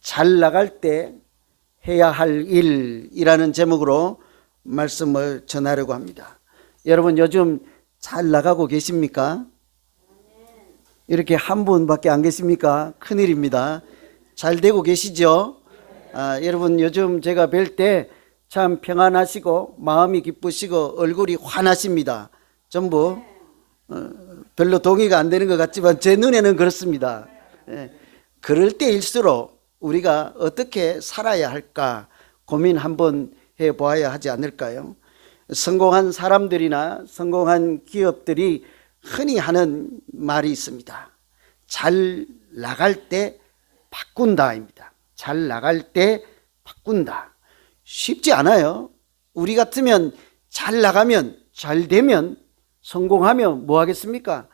잘 나갈 때 해야 할 일이라는 제목으로 말씀을 전하려고 합니다. 여러분 요즘 잘 나가고 계십니까? 이렇게 한 분밖에 안 계십니까? 큰일입니다. 잘 되고 계시죠? 여러분 요즘 제가 뵐 때 참 평안하시고 마음이 기쁘시고 얼굴이 환하십니다. 전부 별로 동의가 안 되는 것 같지만 제 눈에는 그렇습니다. 그럴 때일수록 우리가 어떻게 살아야 할까 고민 한번 해보아야 하지 않을까요? 성공한 사람들이나 성공한 기업들이 흔히 하는 말이 있습니다. 잘 나갈 때 바꾼다입니다. 잘 나갈 때 바꾼다. 쉽지 않아요. 우리 같으면 잘 나가면, 잘 되면, 성공하면 뭐 하겠습니까?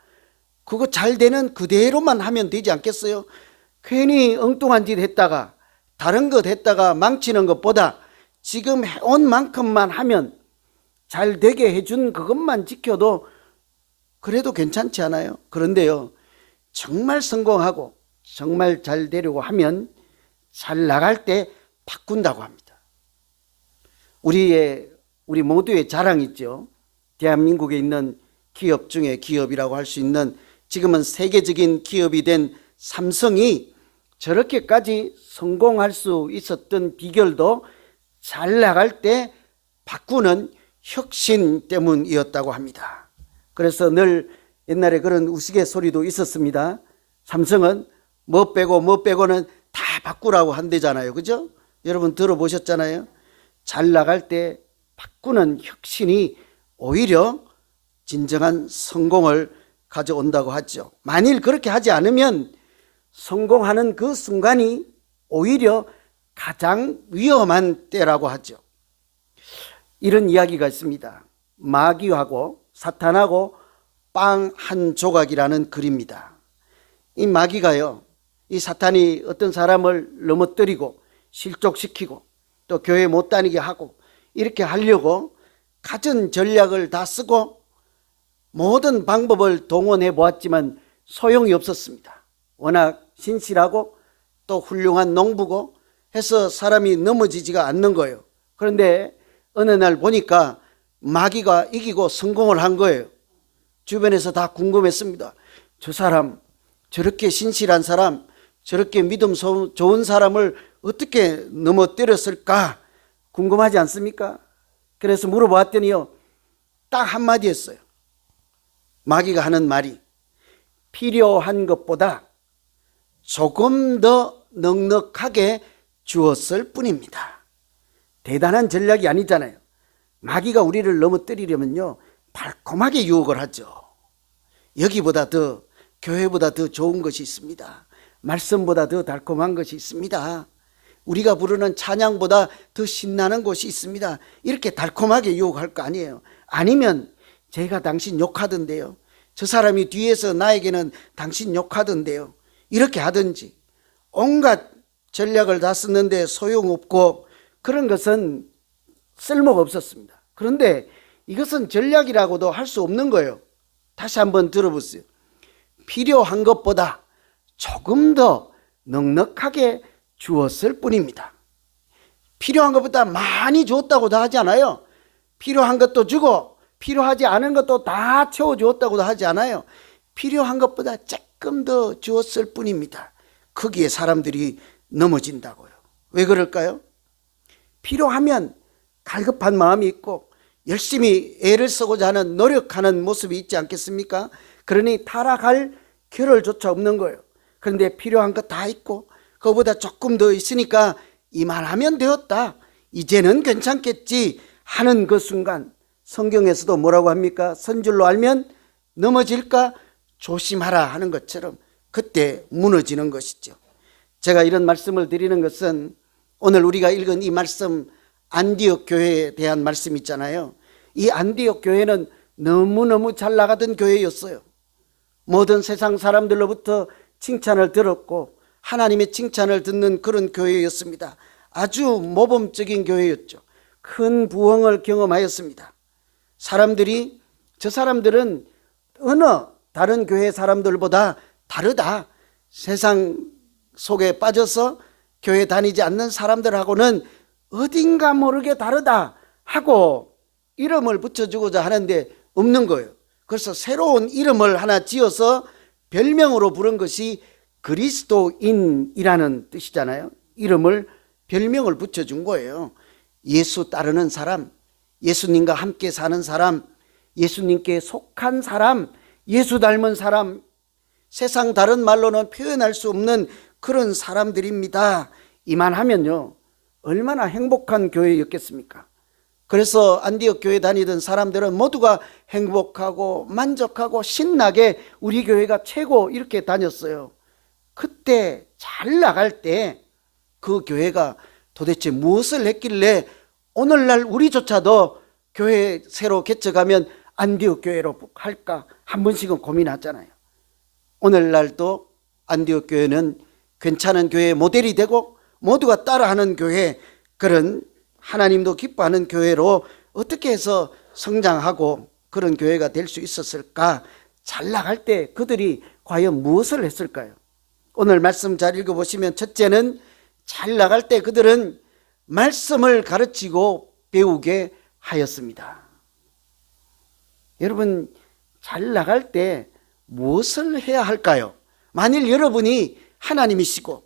그거 잘 되는 그대로만 하면 되지 않겠어요? 괜히 엉뚱한 짓 했다가 다른 것 했다가 망치는 것보다 지금 해온 만큼만 하면 잘 되게 해준 그것만 지켜도 그래도 괜찮지 않아요? 그런데요, 정말 성공하고 정말 잘 되려고 하면 잘 나갈 때 바꾼다고 합니다. 우리 모두의 자랑 있죠. 대한민국에 있는 기업 중에 기업이라고 할 수 있는 지금은 세계적인 기업이 된 삼성이 저렇게까지 성공할 수 있었던 비결도 잘 나갈 때 바꾸는 혁신 때문이었다고 합니다. 그래서 늘 옛날에 그런 우스갯소리도 있었습니다. 삼성은 뭐 빼고는 다 바꾸라고 한대잖아요. 그죠? 여러분 들어보셨잖아요. 잘 나갈 때 바꾸는 혁신이 오히려 진정한 성공을 가져온다고 하죠. 만일 그렇게 하지 않으면 성공하는 그 순간이 오히려 가장 위험한 때라고 하죠. 이런 이야기가 있습니다. 마귀하고 사탄하고 빵 한 조각이라는 글입니다. 이 마귀가요, 이 사탄이 어떤 사람을 넘어뜨리고 실족시키고 또 교회 못 다니게 하고 이렇게 하려고 갖은 전략을 다 쓰고 모든 방법을 동원해 보았지만 소용이 없었습니다. 워낙 신실하고 또 훌륭한 농부고 해서 사람이 넘어지지가 않는 거예요. 그런데 어느 날 보니까 마귀가 이기고 성공을 한 거예요. 주변에서 다 궁금했습니다. 저 사람, 저렇게 신실한 사람, 저렇게 믿음 좋은 사람을 어떻게 넘어뜨렸을까 궁금하지 않습니까? 그래서 물어봤더니요, 딱 한마디 했어요. 마귀가 하는 말이 필요한 것보다 조금 더 넉넉하게 주었을 뿐입니다. 대단한 전략이 아니잖아요. 마귀가 우리를 넘어뜨리려면요, 달콤하게 유혹을 하죠. 여기보다 더, 교회보다 더 좋은 것이 있습니다. 말씀보다 더 달콤한 것이 있습니다. 우리가 부르는 찬양보다 더 신나는 것이 있습니다. 이렇게 달콤하게 유혹할 거 아니에요. 아니면 제가 당신 욕하던데요, 저 사람이 뒤에서 나에게는 당신 욕하던데요, 이렇게 하든지 온갖 전략을 다 썼는데 소용없고 그런 것은 쓸모가 없었습니다. 그런데 이것은 전략이라고도 할 수 없는 거예요. 다시 한번 들어보세요. 필요한 것보다 조금 더 넉넉하게 주었을 뿐입니다. 필요한 것보다 많이 주었다고도 하지 않아요. 필요한 것도 주고 필요하지 않은 것도 다 채워주었다고도 하지 않아요. 필요한 것보다 조금 더 주었을 뿐입니다. 거기에 사람들이 넘어진다고요. 왜 그럴까요? 필요하면 갈급한 마음이 있고 열심히 애를 쓰고자 하는 노력하는 모습이 있지 않겠습니까? 그러니 타락할 겨를조차 없는 거예요. 그런데 필요한 거 다 있고 그거보다 조금 더 있으니까 이만하면 되었다, 이제는 괜찮겠지 하는 그 순간, 성경에서도 뭐라고 합니까? 선줄로 알면 넘어질까 조심하라 하는 것처럼 그때 무너지는 것이죠. 제가 이런 말씀을 드리는 것은 오늘 우리가 읽은 이 말씀, 안디옥 교회에 대한 말씀 있잖아요. 이 안디옥 교회는 너무너무 잘 나가던 교회였어요. 모든 세상 사람들로부터 칭찬을 들었고 하나님의 칭찬을 듣는 그런 교회였습니다. 아주 모범적인 교회였죠. 큰 부흥을 경험하였습니다. 사람들이, 저 사람들은 어느 다른 교회 사람들보다 다르다, 세상 속에 빠져서 교회 다니지 않는 사람들하고는 어딘가 모르게 다르다 하고 이름을 붙여주고자 하는데 없는 거예요. 그래서 새로운 이름을 하나 지어서 별명으로 부른 것이 그리스도인이라는 뜻이잖아요. 이름을, 별명을 붙여준 거예요. 예수 따르는 사람, 예수님과 함께 사는 사람, 예수님께 속한 사람, 예수 닮은 사람, 세상 다른 말로는 표현할 수 없는 그런 사람들입니다. 이만하면요, 얼마나 행복한 교회였겠습니까? 그래서 안디옥 교회 다니던 사람들은 모두가 행복하고 만족하고 신나게 우리 교회가 최고 이렇게 다녔어요. 그때 잘 나갈 때 그 교회가 도대체 무엇을 했길래 오늘날 우리조차도 교회 새로 개척하면 안디옥 교회로 할까 한 번씩은 고민하잖아요. 오늘날도 안디옥 교회는 괜찮은 교회의 모델이 되고 모두가 따라하는 교회, 그런 하나님도 기뻐하는 교회로 어떻게 해서 성장하고 그런 교회가 될 수 있었을까? 잘 나갈 때 그들이 과연 무엇을 했을까요? 오늘 말씀 잘 읽어보시면 첫째는 잘 나갈 때 그들은 말씀을 가르치고 배우게 하였습니다. 여러분, 잘 나갈 때 무엇을 해야 할까요? 만일 여러분이 하나님이시고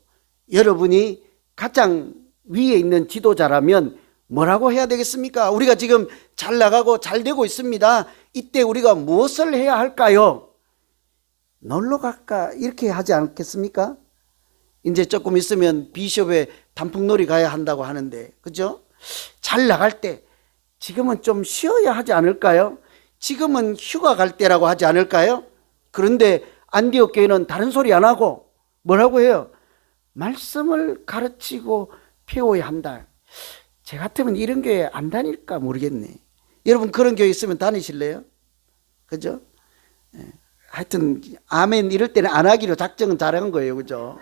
여러분이 가장 위에 있는 지도자라면 뭐라고 해야 되겠습니까? 우리가 지금 잘 나가고 잘 되고 있습니다. 이때 우리가 무엇을 해야 할까요? 놀러 갈까? 이렇게 하지 않겠습니까? 이제 조금 있으면 비숍의 단풍놀이 가야 한다고 하는데, 그죠? 잘 나갈 때 지금은 좀 쉬어야 하지 않을까요? 지금은 휴가 갈 때라고 하지 않을까요? 그런데 안디옥 교회는 다른 소리 안 하고 뭐라고 해요? 말씀을 가르치고 배워야 한다. 제 같으면 이런 교회 안 다닐까 모르겠네. 여러분 그런 교회 있으면 다니실래요? 그죠? 하여튼 아멘 이럴 때는 안 하기로 작정은 잘한 거예요. 그죠?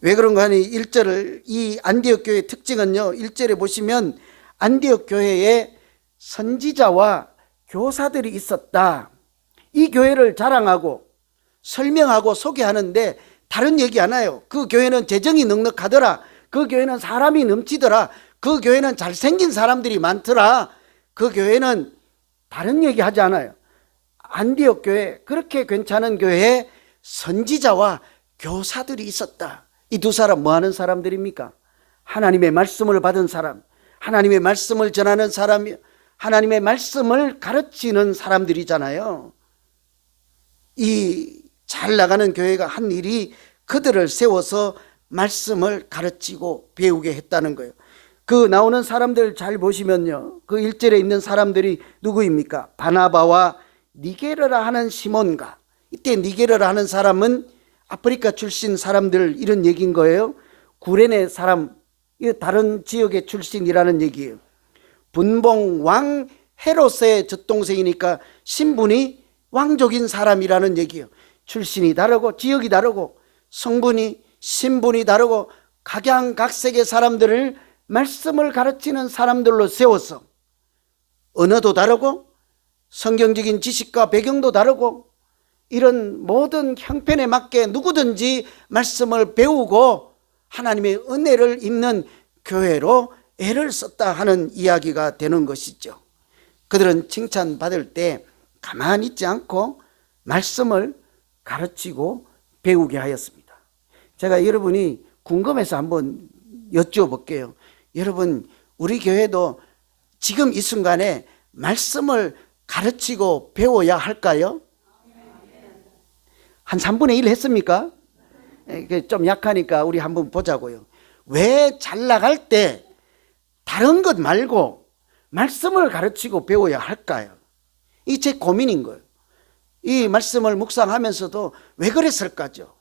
왜 그런가 하니 1절을, 이 안디옥 교회의 특징은요, 1절에 보시면 안디옥 교회에 선지자와 교사들이 있었다. 이 교회를 자랑하고 설명하고 소개하는데 다른 얘기 안 해요. 그 교회는 재정이 넉넉하더라. 그 교회는 사람이 넘치더라. 그 교회는 잘생긴 사람들이 많더라. 그 교회는 다른 얘기 하지 않아요. 안디옥 교회, 그렇게 괜찮은 교회에 선지자와 교사들이 있었다. 이 두 사람 뭐 하는 사람들입니까? 하나님의 말씀을 받은 사람, 하나님의 말씀을 전하는 사람, 하나님의 말씀을 가르치는 사람들이잖아요. 이 잘 나가는 교회가 한 일이 그들을 세워서 말씀을 가르치고 배우게 했다는 거예요. 그 나오는 사람들 잘 보시면요, 그 1절에 있는 사람들이 누구입니까? 바나바와 니게르라 하는 시몬과, 이때 니게르라 하는 사람은 아프리카 출신 사람들 이런 얘기인 거예요. 구레네 사람, 다른 지역의 출신이라는 얘기예요. 분봉 왕 헤롯의 젖동생이니까 신분이 왕족인 사람이라는 얘기예요. 출신이 다르고 지역이 다르고 성분이, 신분이 다르고 각양각색의 사람들을 말씀을 가르치는 사람들로 세워서 언어도 다르고 성경적인 지식과 배경도 다르고 이런 모든 형편에 맞게 누구든지 말씀을 배우고 하나님의 은혜를 입는 교회로 애를 썼다 하는 이야기가 되는 것이죠. 그들은 칭찬받을 때 가만히 있지 않고 말씀을 가르치고 배우게 하였습니다. 제가 여러분이 궁금해서 한번 여쭈어볼게요. 여러분, 우리 교회도 지금 이 순간에 말씀을 가르치고 배워야 할까요? 한 3분의 1 했습니까? 좀 약하니까 우리 한번 보자고요. 왜 잘 나갈 때 다른 것 말고 말씀을 가르치고 배워야 할까요? 이 제 고민인 거예요. 이 말씀을 묵상하면서도 왜 그랬을까죠?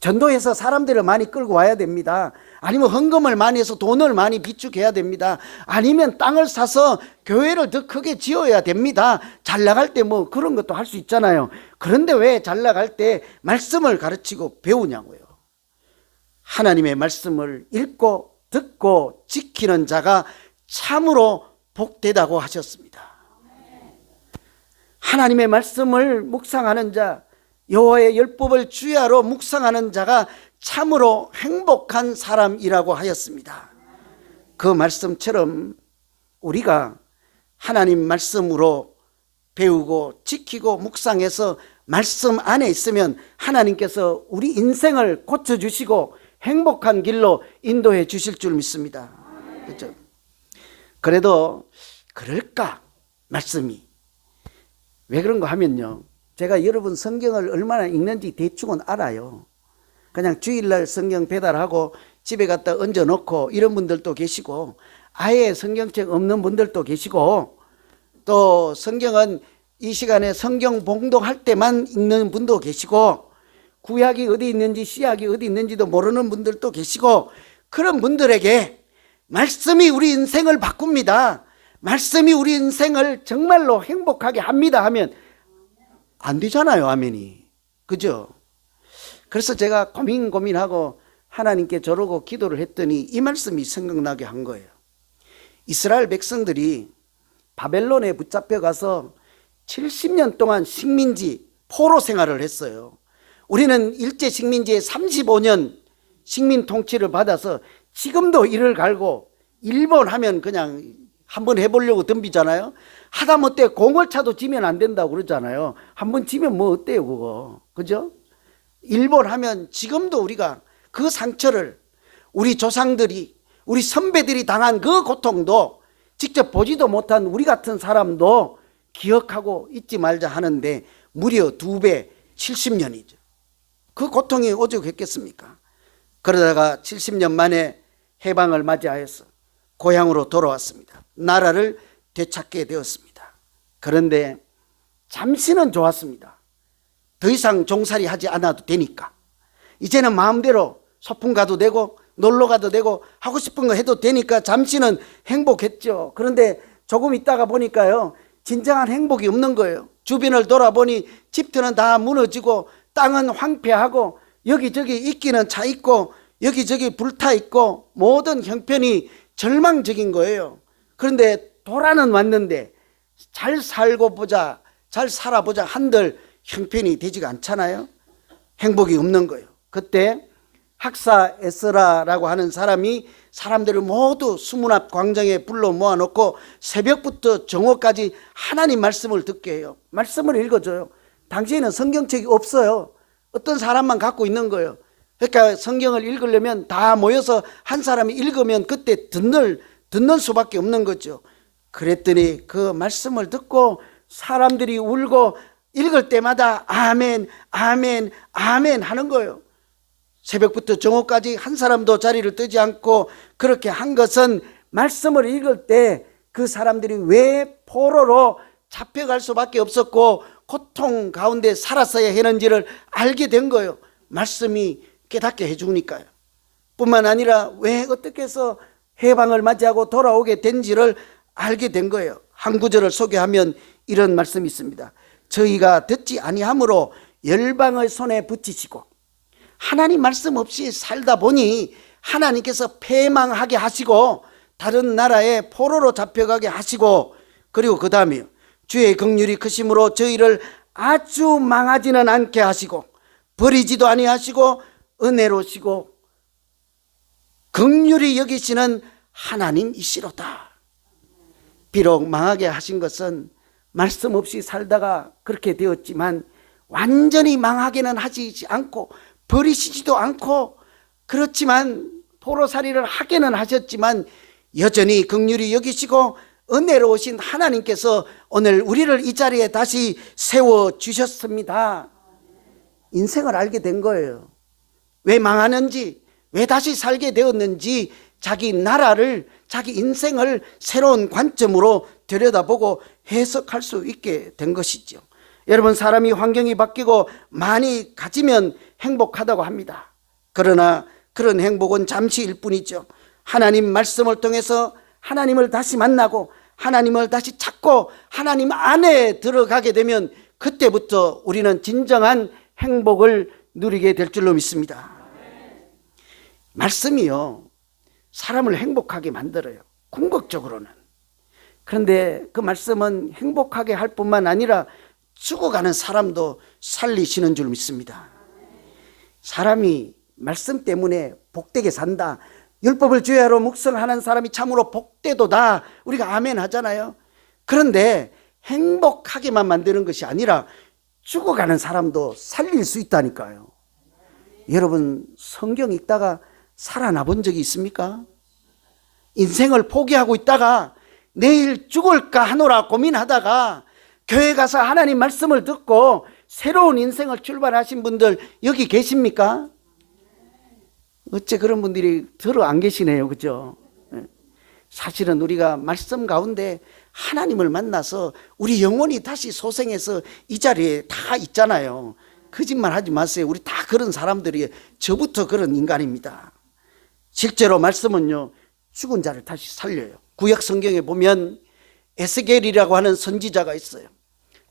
전도해서 사람들을 많이 끌고 와야 됩니다. 아니면 헌금을 많이 해서 돈을 많이 비축해야 됩니다. 아니면 땅을 사서 교회를 더 크게 지어야 됩니다. 잘 나갈 때 뭐 그런 것도 할 수 있잖아요. 그런데 왜 잘 나갈 때 말씀을 가르치고 배우냐고요. 하나님의 말씀을 읽고 듣고 지키는 자가 참으로 복되다고 하셨습니다. 하나님의 말씀을 묵상하는 자, 여호와의 율법을 주야로 묵상하는 자가 참으로 행복한 사람이라고 하였습니다. 그 말씀처럼 우리가 하나님 말씀으로 배우고 지키고 묵상해서 말씀 안에 있으면 하나님께서 우리 인생을 고쳐주시고 행복한 길로 인도해 주실 줄 믿습니다. 그렇죠? 그래도 그럴까? 말씀이 왜 그런가 하면요, 제가 여러분 성경을 얼마나 읽는지 대충은 알아요. 그냥 주일날 성경 배달하고 집에 갖다 얹어놓고 이런 분들도 계시고, 아예 성경책 없는 분들도 계시고, 또 성경은 이 시간에 성경 봉독할 때만 읽는 분도 계시고, 구약이 어디 있는지 신약이 어디 있는지도 모르는 분들도 계시고, 그런 분들에게 말씀이 우리 인생을 바꿉니다, 말씀이 우리 인생을 정말로 행복하게 합니다 하면 안 되잖아요. 아멘이. 그죠? 그래서 제가 고민하고 하나님께 저러고 기도를 했더니 이 말씀이 생각나게 한 거예요. 이스라엘 백성들이 바벨론에 붙잡혀 가서 70년 동안 식민지 포로 생활을 했어요. 우리는 일제 식민지에 35년 식민 통치를 받아서 지금도 이를 갈고 일본 하면 그냥 한번 해보려고 덤비잖아요. 하다못해 공을 차도 지면 안 된다고 그러잖아요. 한번 지면 뭐 어때요 그거. 그죠? 일본 하면 지금도 우리가 그 상처를, 우리 조상들이, 우리 선배들이 당한 그 고통도 직접 보지도 못한 우리 같은 사람도 기억하고 잊지 말자 하는데 무려 2배 70년이죠. 그 고통이 오죽했겠습니까? 그러다가 70년 만에 해방을 맞이하여서 고향으로 돌아왔습니다. 나라를 되찾게 되었습니다. 그런데 잠시는 좋았습니다. 더 이상 종살이 하지 않아도 되니까. 이제는 마음대로 소풍 가도 되고 놀러 가도 되고 하고 싶은 거 해도 되니까 잠시는 행복했죠. 그런데 조금 있다가 보니까요, 진정한 행복이 없는 거예요. 주변을 돌아보니 집터는 다 무너지고 땅은 황폐하고 여기저기 있기는 차 있고 여기저기 불타 있고 모든 형편이 절망적인 거예요. 그런데 돌아는 왔는데 잘 살고 보자, 잘 살아보자 한들 형편이 되지가 않잖아요. 행복이 없는 거예요. 그때 학사 에스라라고 하는 사람이 사람들을 모두 수문 앞 광장에 불러 모아놓고 새벽부터 정오까지 하나님 말씀을 듣게 해요. 말씀을 읽어줘요. 당시에는 성경책이 없어요. 어떤 사람만 갖고 있는 거예요. 그러니까 성경을 읽으려면 다 모여서 한 사람이 읽으면 그때 듣는 수밖에 없는 거죠. 그랬더니 그 말씀을 듣고 사람들이 울고 읽을 때마다 아멘, 아멘, 아멘 하는 거예요. 새벽부터 정오까지 한 사람도 자리를 뜨지 않고 그렇게 한 것은 말씀을 읽을 때 그 사람들이 왜 포로로 잡혀갈 수밖에 없었고 고통 가운데 살았어야 하는지를 알게 된 거예요. 말씀이 깨닫게 해주니까요. 뿐만 아니라 왜 어떻게 해서 해방을 맞이하고 돌아오게 된지를 알게 된 거예요. 한 구절을 소개하면 이런 말씀이 있습니다. 저희가 듣지 아니함으로 열방의 손에 붙이시고, 하나님 말씀 없이 살다 보니 하나님께서 패망하게 하시고 다른 나라에 포로로 잡혀가게 하시고, 그리고 그 다음에 주의 긍휼이 크심으로 저희를 아주 망하지는 않게 하시고 버리지도 아니하시고 은혜로시고 긍휼히 여기시는 하나님이시로다. 비록 망하게 하신 것은 말씀 없이 살다가 그렇게 되었지만 완전히 망하게는 하시지 않고 버리시지도 않고, 그렇지만 포로살이를 하게는 하셨지만 여전히 긍휼히 여기시고 은혜로우신 하나님께서 오늘 우리를 이 자리에 다시 세워주셨습니다. 인생을 알게 된 거예요. 왜 망하는지, 왜 다시 살게 되었는지 자기 나라를, 자기 인생을 새로운 관점으로 들여다보고 해석할 수 있게 된 것이죠. 여러분, 사람이 환경이 바뀌고 많이 가지면 행복하다고 합니다. 그러나 그런 행복은 잠시일 뿐이죠. 하나님 말씀을 통해서 하나님을 다시 만나고 하나님을 다시 찾고 하나님 안에 들어가게 되면 그때부터 우리는 진정한 행복을 누리게 될 줄로 믿습니다. 말씀이요, 사람을 행복하게 만들어요, 궁극적으로는. 그런데 그 말씀은 행복하게 할 뿐만 아니라 죽어가는 사람도 살리시는 줄 믿습니다. 사람이 말씀 때문에 복되게 산다, 율법을 주야로 묵상하는 사람이 참으로 복되도다, 우리가 아멘 하잖아요. 그런데 행복하게만 만드는 것이 아니라 죽어가는 사람도 살릴 수 있다니까요. 여러분, 성경 읽다가 살아나 본 적이 있습니까? 인생을 포기하고 있다가 내일 죽을까 하노라 고민하다가 교회 가서 하나님 말씀을 듣고 새로운 인생을 출발하신 분들 여기 계십니까? 어째 그런 분들이 들어 안 계시네요, 그죠? 사실은 우리가 말씀 가운데 하나님을 만나서 우리 영혼이 다시 소생해서 이 자리에 다 있잖아요. 거짓말 하지 마세요. 우리 다 그런 사람들이에요. 저부터 그런 인간입니다. 실제로 말씀은요, 죽은 자를 다시 살려요. 구약 성경에 보면 에스겔이라고 하는 선지자가 있어요.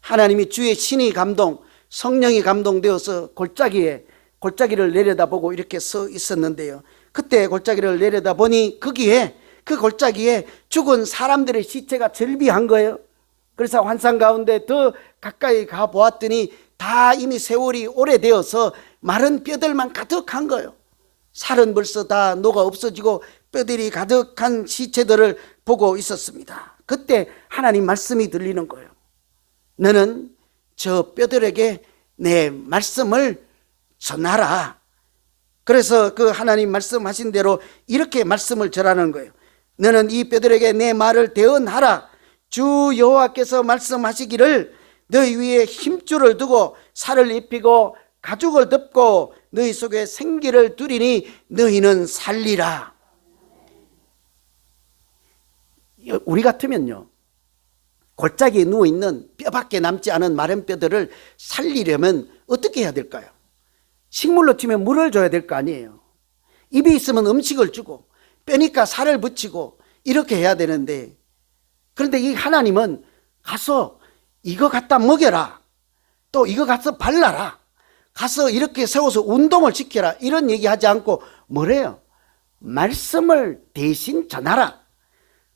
하나님이 주의 신이 감동, 성령이 감동되어서 골짜기를 내려다보고 이렇게 서 있었는데요. 그때 골짜기를 내려다보니 거기에, 그 골짜기에 죽은 사람들의 시체가 절비한 거예요. 그래서 환상 가운데 더 가까이 가 보았더니 다 이미 세월이 오래되어서 마른 뼈들만 가득한 거예요. 살은 벌써 다 녹아 없어지고 뼈들이 가득한 시체들을 보고 있었습니다. 그때 하나님 말씀이 들리는 거예요. 너는 저 뼈들에게 내 말씀을 전하라. 그래서 그 하나님 말씀하신 대로 이렇게 말씀을 전하는 거예요. 너는 이 뼈들에게 내 말을 대언하라. 주 여호와께서 말씀하시기를 너희 위에 힘줄을 두고 살을 입히고 가죽을 덮고 너희 속에 생기를 두리니 너희는 살리라. 우리 같으면요, 골짜기에 누워있는 뼈밖에 남지 않은 마른 뼈들을 살리려면 어떻게 해야 될까요? 식물로 치면 물을 줘야 될 거 아니에요. 입이 있으면 음식을 주고 뼈니까 살을 붙이고 이렇게 해야 되는데, 그런데 이 하나님은 가서 이거 갖다 먹여라, 또 이거 가서 발라라, 가서 이렇게 세워서 운동을 시켜라, 이런 얘기하지 않고 뭐래요? 말씀을 대신 전하라.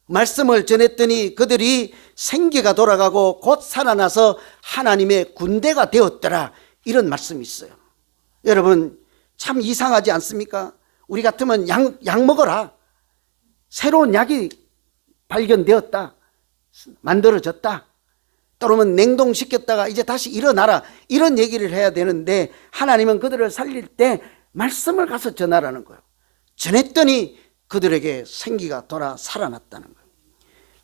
말씀을 전했더니 그들이 생기가 돌아가고 곧 살아나서 하나님의 군대가 되었더라, 이런 말씀이 있어요. 여러분, 참 이상하지 않습니까? 우리 같으면 약 먹어라, 새로운 약이 발견되었다, 만들어졌다, 또는 냉동시켰다가 이제 다시 일어나라, 이런 얘기를 해야 되는데 하나님은 그들을 살릴 때 말씀을 가서 전하라는 거예요. 전했더니 그들에게 생기가 돌아 살아났다는 거예요.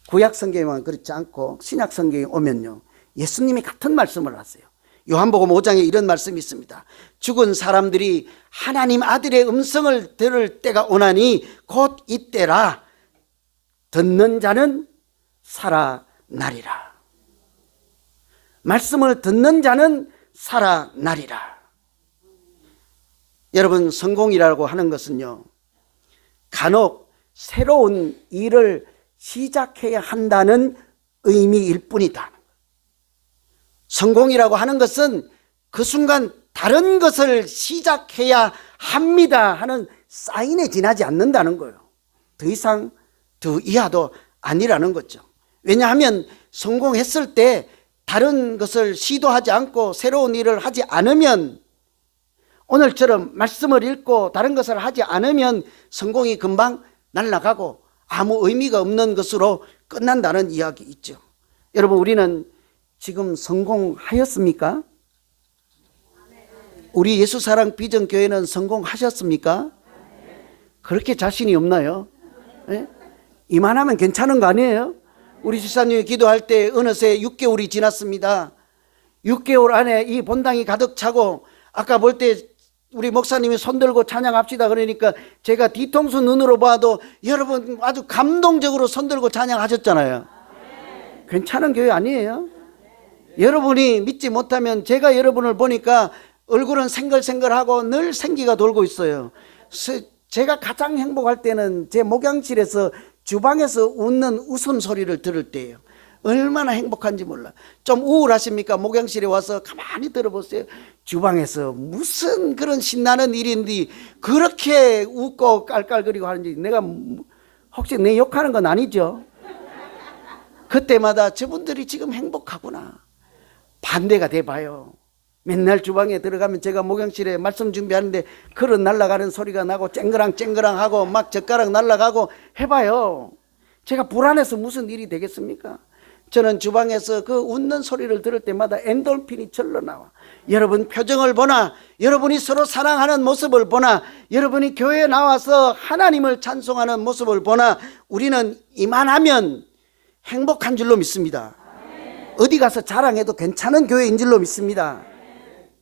구약 성경에만 그렇지 않고 신약 성경에 오면요, 예수님이 같은 말씀을 하세요. 요한복음 5장에 이런 말씀이 있습니다. 죽은 사람들이 하나님 아들의 음성을 들을 때가 오나니 곧 이때라. 듣는 자는 살아나리라. 말씀을 듣는 자는 살아나리라. 여러분, 성공이라고 하는 것은요, 간혹 새로운 일을 시작해야 한다는 의미일 뿐이다. 성공이라고 하는 것은 그 순간 다른 것을 시작해야 합니다 하는 사인에 지나지 않는다는 거예요. 더 이상 더 이하도 아니라는 거죠. 왜냐하면 성공했을 때 다른 것을 시도하지 않고 새로운 일을 하지 않으면, 오늘처럼 말씀을 읽고 다른 것을 하지 않으면 성공이 금방 날아가고 아무 의미가 없는 것으로 끝난다는 이야기 있죠. 여러분, 우리는 지금 성공하였습니까? 우리 예수사랑 비전교회는 성공하셨습니까? 그렇게 자신이 없나요? 네? 이만하면 괜찮은 거 아니에요? 우리 집사님이 기도할 때 어느새 6개월이 지났습니다. 6개월 안에 이 본당이 가득 차고, 아까 볼 때 우리 목사님이 손들고 찬양합시다 그러니까 제가 뒤통수 눈으로 봐도 여러분 아주 감동적으로 손들고 찬양하셨잖아요. 괜찮은 교회 아니에요? 여러분이 믿지 못하면 제가 여러분을 보니까 얼굴은 생글생글하고 늘 생기가 돌고 있어요. 제가 가장 행복할 때는 제 목양실에서 주방에서 웃는 웃음소리를 들을 때예요. 얼마나 행복한지 몰라. 좀 우울하십니까? 목양실에 와서 가만히 들어보세요. 주방에서 무슨 그런 신나는 일인데 그렇게 웃고 깔깔거리고 하는지, 내가 혹시 내 욕하는 건 아니죠? 그때마다 저분들이 지금 행복하구나. 반대가 돼봐요. 맨날 주방에 들어가면 제가 목욕실에 말씀 준비하는데 그릇 날아가는 소리가 나고 쨍그랑 하고 막 젓가락 날아가고 해봐요. 제가 불안해서 무슨 일이 되겠습니까? 저는 주방에서 그 웃는 소리를 들을 때마다 엔돌핀이 절로 나와. 여러분 표정을 보나, 여러분이 서로 사랑하는 모습을 보나, 여러분이 교회에 나와서 하나님을 찬송하는 모습을 보나, 우리는 이만하면 행복한 줄로 믿습니다. 어디 가서 자랑해도 괜찮은 교회인 줄로 믿습니다.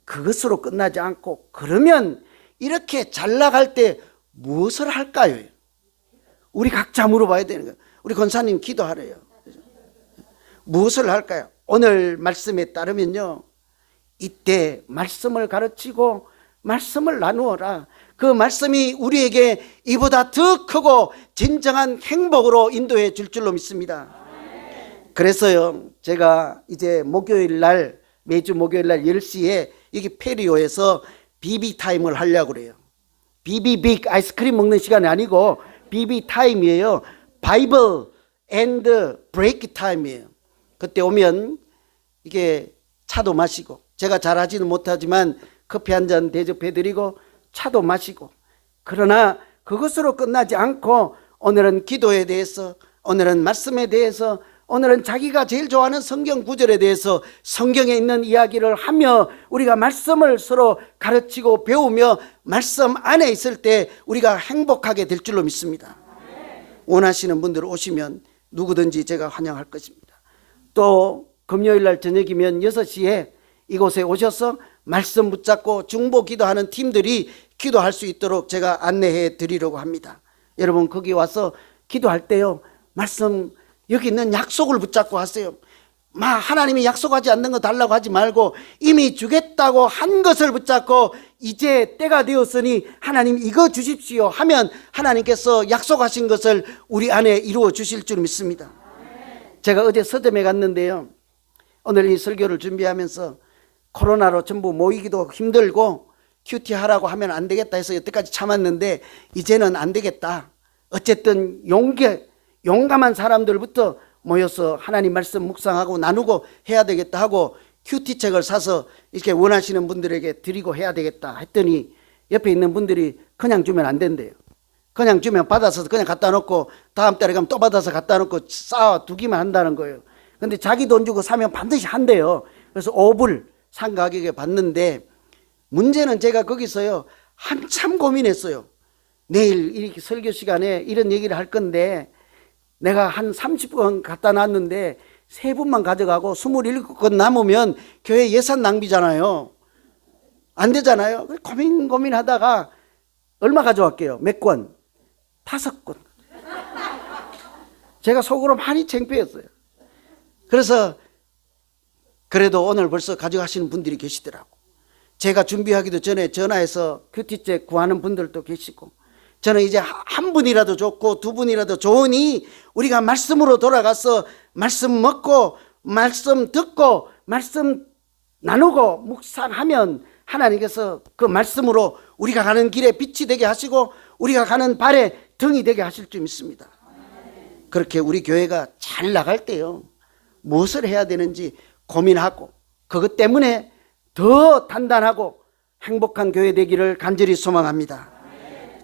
그것으로 끝나지 않고, 그러면 이렇게 잘 나갈 때 무엇을 할까요? 우리 각자 물어봐야 되는 거예요. 우리 권사님 기도하래요. 무엇을 할까요? 오늘 말씀에 따르면요, 이때 말씀을 가르치고 말씀을 나누어라. 그 말씀이 우리에게 이보다 더 크고 진정한 행복으로 인도해 줄 줄로 믿습니다. 그래서요, 제가 이제 목요일 날, 매주 목요일 날 10시에 여기 페리오에서 비비 타임을 하려고 그래요. 비비빅 아이스크림 먹는 시간이 아니고 비비 타임이에요. 바이블 앤드 브레이크 타임이에요. 그때 오면 이게 차도 마시고, 제가 잘하지는 못하지만 커피 한 잔 대접해드리고 차도 마시고, 그러나 그것으로 끝나지 않고 오늘은 기도에 대해서, 오늘은 말씀에 대해서, 오늘은 자기가 제일 좋아하는 성경 구절에 대해서 성경에 있는 이야기를 하며 우리가 말씀을 서로 가르치고 배우며 말씀 안에 있을 때 우리가 행복하게 될 줄로 믿습니다. 원하시는 분들 오시면 누구든지 제가 환영할 것입니다. 또 금요일 날 저녁이면 6시에 이곳에 오셔서 말씀 붙잡고 중보 기도하는 팀들이 기도할 수 있도록 제가 안내해 드리려고 합니다. 여러분 거기 와서 기도할 때요, 말씀 여기 있는 약속을 붙잡고 하세요. 하나님이 약속하지 않는 거 달라고 하지 말고 이미 주겠다고 한 것을 붙잡고 이제 때가 되었으니 하나님 이거 주십시오 하면 하나님께서 약속하신 것을 우리 안에 이루어 주실 줄 믿습니다. 제가 어제 서점에 갔는데요, 오늘 이 설교를 준비하면서 코로나로 전부 모이기도 힘들고 큐티 하라고 하면 안 되겠다 해서 여태까지 참았는데 이제는 안 되겠다. 어쨌든 용감한 사람들부터 모여서 하나님 말씀 묵상하고 나누고 해야 되겠다 하고 큐티 책을 사서 이렇게 원하시는 분들에게 드리고 해야 되겠다 했더니 옆에 있는 분들이 그냥 주면 안 된대요. 그냥 주면 받아서 그냥 갖다 놓고 다음 달에 가면 또 받아서 갖다 놓고 쌓아 두기만 한다는 거예요. 근데 자기 돈 주고 사면 반드시 한대요. 그래서 5불 산 가격에 받는데, 문제는 제가 거기서요 한참 고민했어요. 내일 이렇게 설교 시간에 이런 얘기를 할 건데 내가 한 30권 갖다 놨는데 3분만 가져가고 27권 남으면 교회 예산 낭비잖아요. 안 되잖아요. 고민하다가 얼마 가져갈게요? 몇 권? 5권. 제가 속으로 많이 창피했어요. 그래서 그래도 오늘 벌써 가져가시는 분들이 계시더라고. 제가 준비하기도 전에 전화해서 큐티책 구하는 분들도 계시고, 저는 이제 한 분이라도 좋고 두 분이라도 좋으니 우리가 말씀으로 돌아가서 말씀 먹고 말씀 듣고 말씀 나누고 묵상하면 하나님께서 그 말씀으로 우리가 가는 길에 빛이 되게 하시고 우리가 가는 발에 등이 되게 하실 줄 믿습니다. 그렇게 우리 교회가 잘 나갈 때요, 무엇을 해야 되는지 고민하고 그것 때문에 더 단단하고 행복한 교회 되기를 간절히 소망합니다.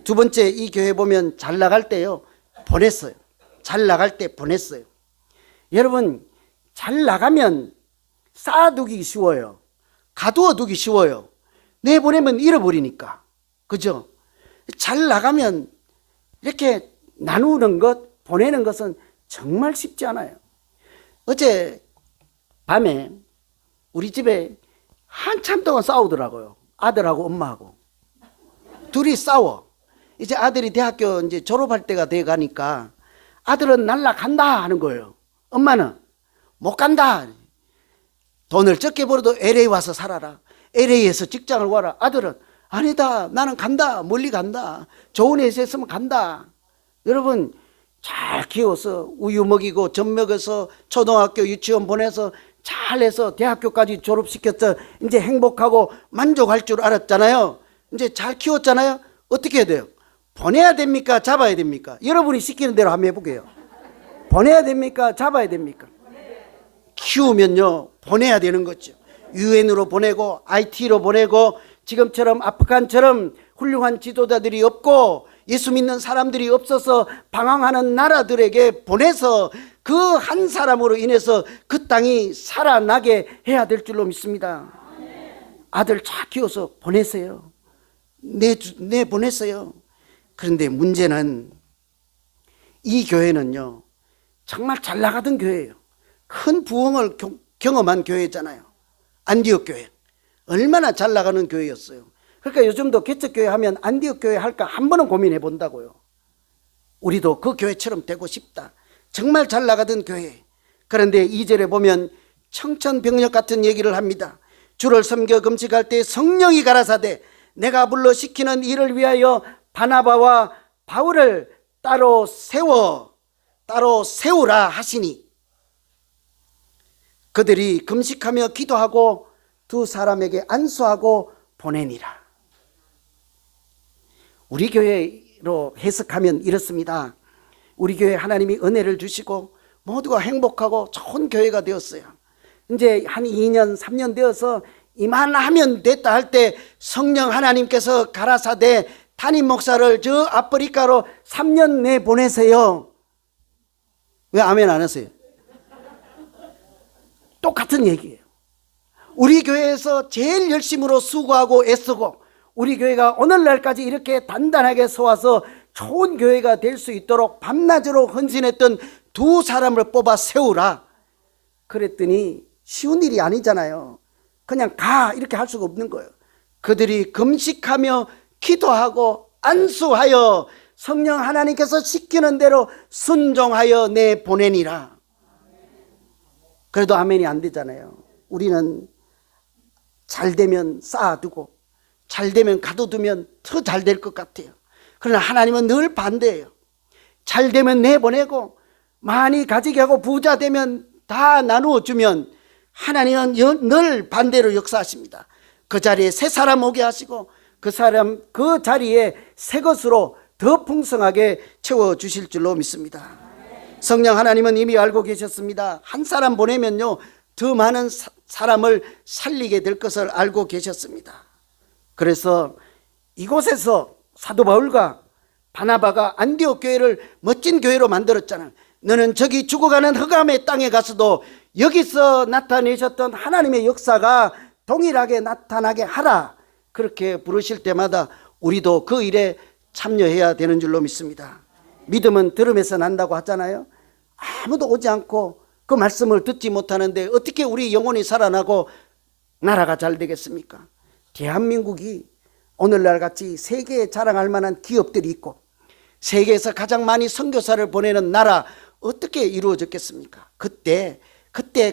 두 번째, 이 교회 보면 잘 나갈 때요 보냈어요. 잘 나갈 때 보냈어요. 여러분 잘 나가면 쌓아두기 쉬워요. 가두어 두기 쉬워요. 내보내면 잃어버리니까. 그죠? 잘 나가면 이렇게 나누는 것, 보내는 것은 정말 쉽지 않아요. 어제 밤에 우리 집에 한참 동안 싸우더라고요. 아들하고 엄마하고 둘이 싸워. 이제 아들이 대학교 이제 졸업할 때가 돼 가니까 아들은 날라간다 하는 거예요. 엄마는 못 간다. 돈을 적게 벌어도 LA 와서 살아라. LA에서 직장을 구하라. 아들은 아니다, 나는 간다, 멀리 간다, 좋은 회사에 있으면 간다. 여러분 잘 키워서 우유 먹이고 젖 먹여서 초등학교 유치원 보내서 잘해서 대학교까지 졸업시켰어. 이제 행복하고 만족할 줄 알았잖아요. 이제 잘 키웠잖아요. 어떻게 해야 돼요? 보내야 됩니까? 잡아야 됩니까? 여러분이 시키는 대로 한번 해볼게요. 보내야 됩니까? 잡아야 됩니까? 키우면요 보내야 되는 거죠. 유엔으로 보내고 IT로 보내고 지금처럼 아프간처럼 훌륭한 지도자들이 없고 예수 믿는 사람들이 없어서 방황하는 나라들에게 보내서 그 한 사람으로 인해서 그 땅이 살아나게 해야 될 줄로 믿습니다. 아들 잘 키워서 보내세요. 보냈어요. 그런데 문제는 이 교회는요, 정말 잘 나가던 교회예요. 큰 부흥을 경험한 교회잖아요. 안디옥 교회. 얼마나 잘 나가는 교회였어요. 그러니까 요즘도 개척교회 하면 안디옥 교회 할까 한 번은 고민해 본다고요. 우리도 그 교회처럼 되고 싶다. 정말 잘 나가던 교회. 그런데 2절에 보면 청천벽력 같은 얘기를 합니다. 주를 섬겨 금식할 때 성령이 가라사대 내가 불러 시키는 일을 위하여 바나바와 바울을 따로 세우라 하시니 그들이 금식하며 기도하고 두 사람에게 안수하고 보내니라. 우리 교회로 해석하면 이렇습니다. 우리 교회 하나님이 은혜를 주시고 모두가 행복하고 좋은 교회가 되었어요. 이제 한 2년 3년 되어서 이만하면 됐다 할 때 성령 하나님께서 가라사대 담임 목사를 저 아프리카로 3년 내 보내세요. 왜 아멘 안 하세요? 똑같은 얘기예요. 우리 교회에서 제일 열심으로 수고하고 애쓰고 우리 교회가 오늘날까지 이렇게 단단하게 서와서 좋은 교회가 될 수 있도록 밤낮으로 헌신했던 두 사람을 뽑아 세우라. 그랬더니 쉬운 일이 아니잖아요. 그냥 가 이렇게 할 수가 없는 거예요. 그들이 금식하며 기도하고 안수하여 성령 하나님께서 시키는 대로 순종하여 내 보내니라. 그래도 아멘이 안 되잖아요. 우리는 잘 되면 쌓아두고 잘 되면 가둬두면 더 잘 될 것 같아요. 그러나 하나님은 늘 반대예요. 잘 되면 내보내고 많이 가지게 하고 부자 되면 다 나누어 주면 하나님은 늘 반대로 역사하십니다. 그 자리에 새 사람 오게 하시고 그 자리에 새 것으로 더 풍성하게 채워주실 줄로 믿습니다. 성령 하나님은 이미 알고 계셨습니다. 한 사람 보내면요 더 많은 사람을 살리게 될 것을 알고 계셨습니다. 그래서 이곳에서 사도 바울과 바나바가 안디옥 교회를 멋진 교회로 만들었잖아요. 너는 저기 죽어가는 흑암의 땅에 가서도 여기서 나타내셨던 하나님의 역사가 동일하게 나타나게 하라. 그렇게 부르실 때마다 우리도 그 일에 참여해야 되는 줄로 믿습니다. 믿음은 들음에서 난다고 하잖아요. 아무도 오지 않고 그 말씀을 듣지 못하는데 어떻게 우리 영혼이 살아나고 나라가 잘 되겠습니까? 대한민국이 오늘날 같이 세계에 자랑할 만한 기업들이 있고 세계에서 가장 많이 선교사를 보내는 나라 어떻게 이루어졌겠습니까? 그때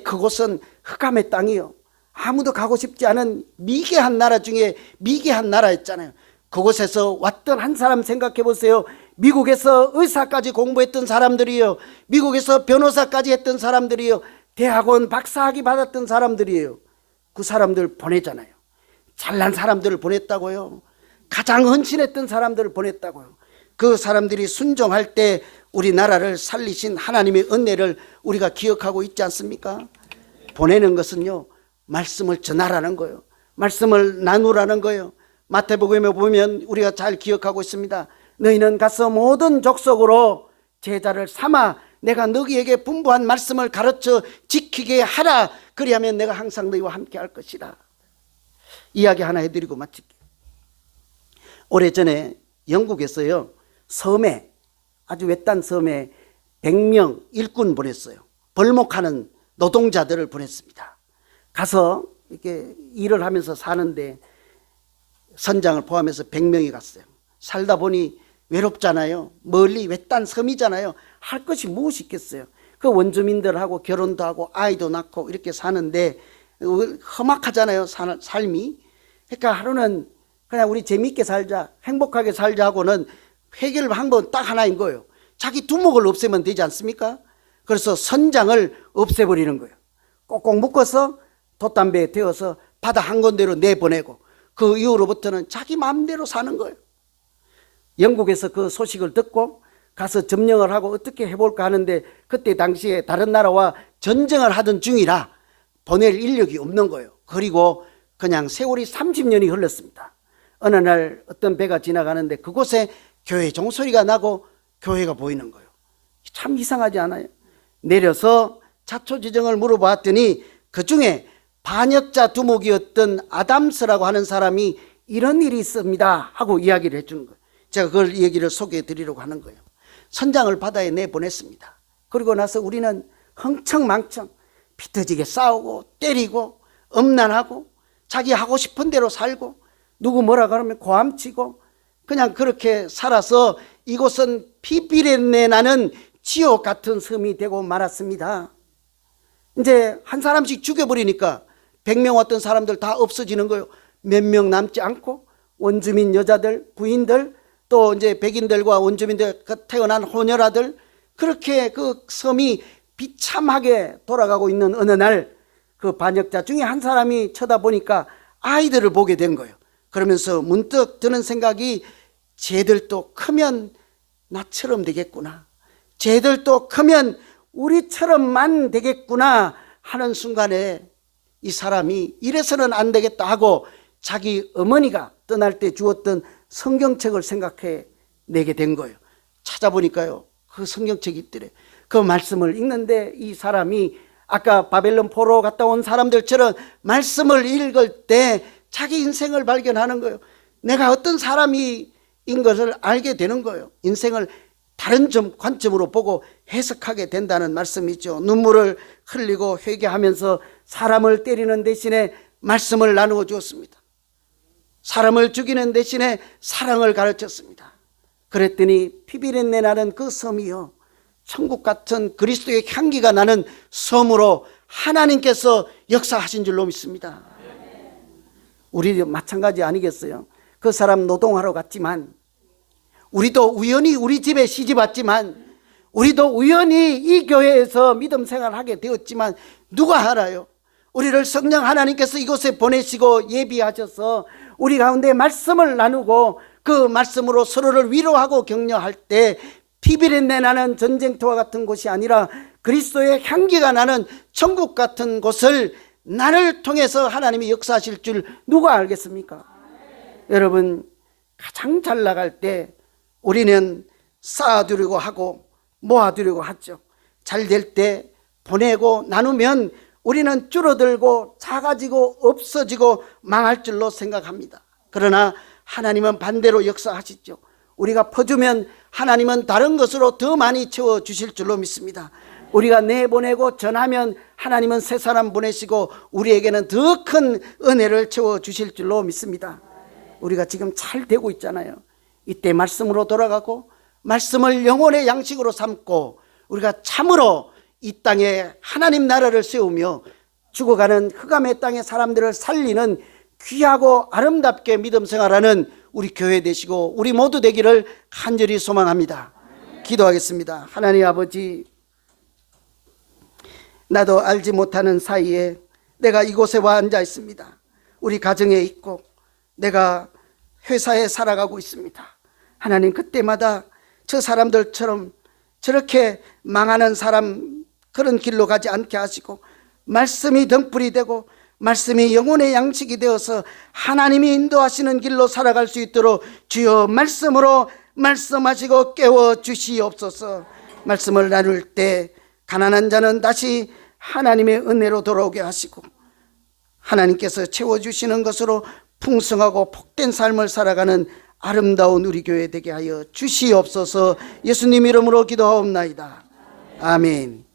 그곳은 흑암의 땅이요. 아무도 가고 싶지 않은 미개한 나라 중에 미개한 나라였잖아요. 그곳에서 왔던 한 사람 생각해 보세요. 미국에서 의사까지 공부했던 사람들이요. 미국에서 변호사까지 했던 사람들이요. 대학원 박사학위 받았던 사람들이에요. 그 사람들 보내잖아요. 잘난 사람들을 보냈다고요. 가장 헌신했던 사람들을 보냈다고요. 그 사람들이 순종할 때 우리나라를 살리신 하나님의 은혜를 우리가 기억하고 있지 않습니까? 보내는 것은요 말씀을 전하라는 거예요. 말씀을 나누라는 거예요. 마태복음에 보면 우리가 잘 기억하고 있습니다. 너희는 가서 모든 족속으로 제자를 삼아 내가 너희에게 분부한 말씀을 가르쳐 지키게 하라. 그리하면 내가 항상 너희와 함께 할 것이다. 이야기 하나 해드리고 마칠게요. 오래전에 영국에서요 섬에 아주 외딴 섬에 100명 일꾼 보냈어요. 벌목하는 노동자들을 보냈습니다. 가서 이렇게 일을 하면서 사는데 선장을 포함해서 100명이 갔어요. 살다 보니 외롭잖아요. 멀리 외딴 섬이잖아요. 할 것이 무엇이 있겠어요. 그 원주민들하고 결혼도 하고 아이도 낳고 이렇게 사는데 험악하잖아요 삶이. 그러니까 하루는 그냥 우리 재미있게 살자 행복하게 살자 하고는 해결 방법은 딱 하나인 거예요. 자기 두목을 없애면 되지 않습니까? 그래서 선장을 없애버리는 거예요. 꼭꼭 묶어서 돛담배에 태워서 바다 한 군데로 내보내고 그 이후로부터는 자기 마음대로 사는 거예요. 영국에서 그 소식을 듣고 가서 점령을 하고 어떻게 해볼까 하는데 그때 당시에 다른 나라와 전쟁을 하던 중이라 보낼 인력이 없는 거예요. 그리고 그냥 세월이 30년이 흘렀습니다. 어느 날 어떤 배가 지나가는데 그곳에 교회 종소리가 나고 교회가 보이는 거예요. 참 이상하지 않아요? 내려서 자초지종을 물어봤더니 그 중에 반역자 두목이었던 아담스라고 하는 사람이 이런 일이 있습니다 하고 이야기를 해주는 거예요. 제가 그걸 얘기를 소개해 드리려고 하는 거예요. 선장을 바다에 내보냈습니다. 그리고 나서 우리는 흥청망청 피터지게 싸우고 때리고 음란하고 자기 하고 싶은 대로 살고 누구 뭐라 그러면 고함치고 그냥 그렇게 살아서 이곳은 피비린내 나는 지옥 같은 섬이 되고 말았습니다. 이제 한 사람씩 죽여버리니까 100명 왔던 사람들 다 없어지는 거예요. 몇 명 남지 않고 원주민 여자들, 부인들, 또 이제 백인들과 원주민들 태어난 호녀라들, 그렇게 그 섬이 비참하게 돌아가고 있는 어느 날 그 반역자 중에 한 사람이 쳐다보니까 아이들을 보게 된 거예요. 그러면서 문득 드는 생각이 쟤들도 크면 나처럼 되겠구나, 쟤들도 크면 우리처럼만 되겠구나 하는 순간에 이 사람이 이래서는 안 되겠다 하고 자기 어머니가 떠날 때 주었던 성경책을 생각해 내게 된 거예요. 찾아보니까요, 그 성경책이 있더래. 그 말씀을 읽는데 이 사람이 아까 바벨론 포로 갔다 온 사람들처럼 말씀을 읽을 때 자기 인생을 발견하는 거예요. 내가 어떤 사람인 것을 알게 되는 거예요. 인생을 다른 관점으로 보고 해석하게 된다는 말씀이죠. 눈물을 흘리고 회개하면서 사람을 때리는 대신에 말씀을 나누어 주었습니다. 사람을 죽이는 대신에 사랑을 가르쳤습니다. 그랬더니 피비린내 나는 그 섬이요, 천국 같은 그리스도의 향기가 나는 섬으로 하나님께서 역사하신 줄로 믿습니다. 우리도 마찬가지 아니겠어요? 그 사람 노동하러 갔지만, 우리도 우연히 우리 집에 시집 왔지만, 우리도 우연히 이 교회에서 믿음 생활하게 되었지만, 누가 알아요? 우리를 성령 하나님께서 이곳에 보내시고 예비하셔서 우리 가운데 말씀을 나누고 그 말씀으로 서로를 위로하고 격려할 때 피비린내 나는 전쟁터와 같은 곳이 아니라 그리스도의 향기가 나는 천국 같은 곳을 나를 통해서 하나님이 역사하실 줄 누가 알겠습니까? 여러분, 가장 잘 나갈 때 우리는 쌓아두려고 하고 모아두려고 하죠. 잘 될 때 보내고 나누면 우리는 줄어들고 작아지고 없어지고 망할 줄로 생각합니다. 그러나 하나님은 반대로 역사하시죠. 우리가 퍼주면 하나님은 다른 것으로 더 많이 채워주실 줄로 믿습니다. 우리가 내보내고 전하면 하나님은 새 사람 보내시고 우리에게는 더 큰 은혜를 채워주실 줄로 믿습니다. 우리가 지금 잘 되고 있잖아요. 이때 말씀으로 돌아가고 말씀을 영혼의 양식으로 삼고 우리가 참으로 이 땅에 하나님 나라를 세우며 죽어가는 흑암의 땅의 사람들을 살리는 귀하고 아름답게 믿음 생활하는 우리 교회 되시고 우리 모두 되기를 간절히 소망합니다. 기도하겠습니다. 하나님 아버지, 나도 알지 못하는 사이에 내가 이곳에 와 앉아 있습니다. 우리 가정에 있고 내가 회사에 살아가고 있습니다. 하나님, 그때마다 저 사람들처럼 저렇게 망하는 사람 그런 길로 가지 않게 하시고 말씀이 등불이 되고 말씀이 영혼의 양식이 되어서 하나님이 인도하시는 길로 살아갈 수 있도록 주여 말씀으로 말씀하시고 깨워주시옵소서. 말씀을 나눌 때 가난한 자는 다시 하나님의 은혜로 돌아오게 하시고 하나님께서 채워주시는 것으로 풍성하고 복된 삶을 살아가는 아름다운 우리 교회 되게 하여 주시옵소서. 예수님 이름으로 기도하옵나이다. 아멘.